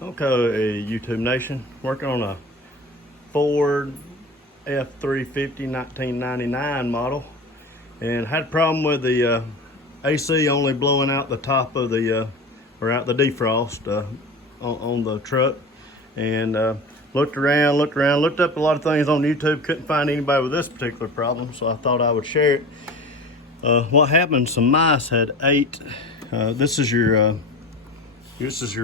Okay, YouTube Nation, working on a Ford F350 1999 model, and had a problem with the AC only blowing out the top of the or out the defrost on the truck. And looked up a lot of things on YouTube, couldn't find anybody with this particular problem, so I thought I would share it. What happened, some mice had ate, this is your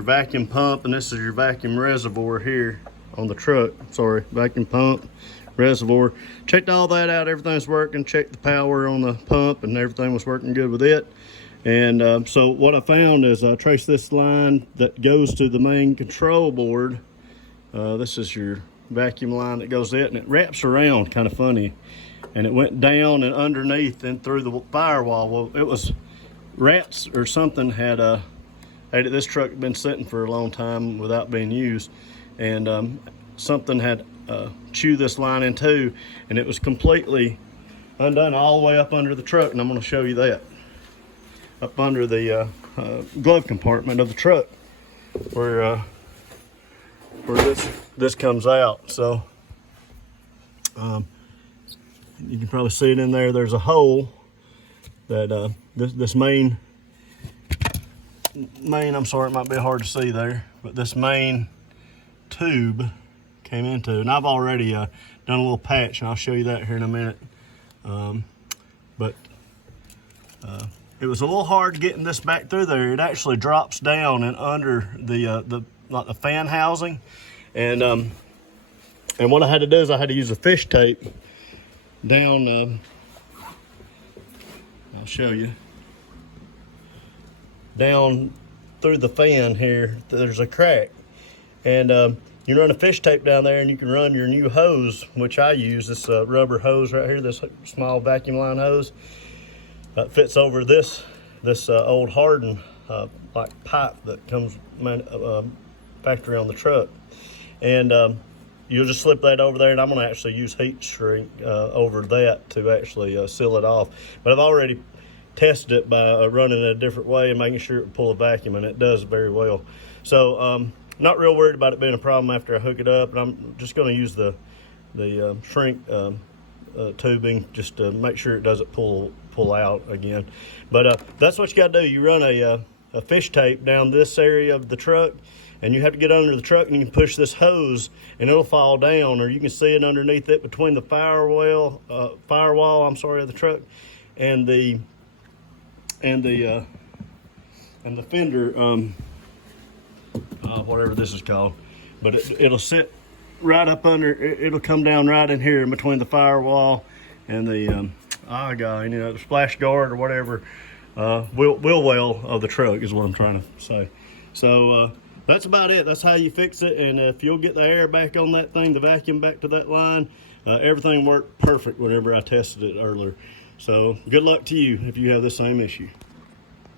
vacuum pump, and this is your vacuum reservoir here on the truck. Sorry, vacuum pump, reservoir. Checked all that out, everything's working. Checked the power on the pump, and everything was working good with it. And so what I found is I traced this line that goes to the main control board. This is your vacuum line that goes it, and it wraps around kind of funny. And it went down and underneath and through the firewall. Well, it was rats or something had this truck had been sitting for a long time without being used, and something had chewed this line in two, and it was completely undone all the way up under the truck. And I'm going to show you that up under the glove compartment of the truck where this comes out. So you can probably see it in there. There's a hole that this main, I'm sorry, it might be hard to see there, but this main tube came into, and I've already done a little patch, and I'll show you that here in a minute. But it was a little hard getting this back through there. It actually drops down and under the like the fan housing, and what I had to do is I had to use a fish tape down. I'll show you. Down through the fan here, there's a crack, and you run a fish tape down there, and you can run your new hose, which I use, this rubber hose right here, this small vacuum line hose. Fits over this old hardened like pipe that comes factory on the truck, and you'll just slip that over there, and I'm going to actually use heat shrink over that to actually seal it off. But I've already tested it by running it a different way and making sure it will pull a vacuum, and it does very well. So not real worried about it being a problem after I hook it up, and I'm just going to use the shrink tubing just to make sure it doesn't pull out again. But that's what you got to do. You run a fish tape down this area of the truck, and you have to get under the truck, and you can push this hose and it'll fall down, or you can see it underneath it between the firewall of the truck and the fender, whatever this is called. But it'll sit right up under, it'll come down right in here in between the firewall and the the splash guard or whatever, wheel well of the truck is what I'm trying to say. So that's about it. That's how you fix it. And if you'll get the air back on that thing, the vacuum back to that line, everything worked perfect whenever I tested it earlier. So good luck to you if you have the same issue.